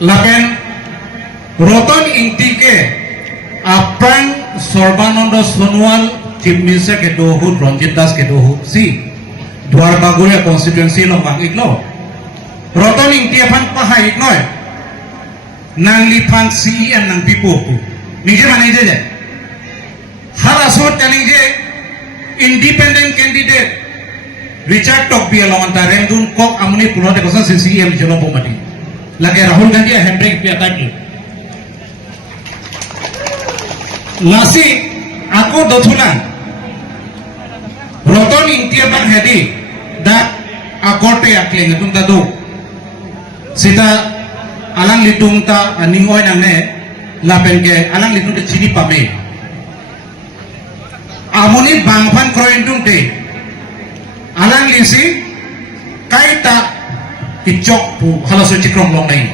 lapen Roton Intike Apran Sorbanando Sonwal Chief Minister ke dohut Ranjit Das ke dohut si Dwar Baguria constituency lo bang iklo Roton Intike pan pahai iknoy nang lipan CEM nang pipoku nije mana je har asot tani je independent candidate Richard Tokbiya lawan Remdun kok amuni pulau de kosa CEM jelo pomati lagi Rahul Gandhi handbrake pi ataki lasi aku dotulan Roton Intia bang hedi dak akorte akle ngetung tadu sita alang litung ta ningoy nang ne lapen ke alang litung te chini pame amuni bangpan kroindung te alang lisi kaita icok pu halaso cikrong long nai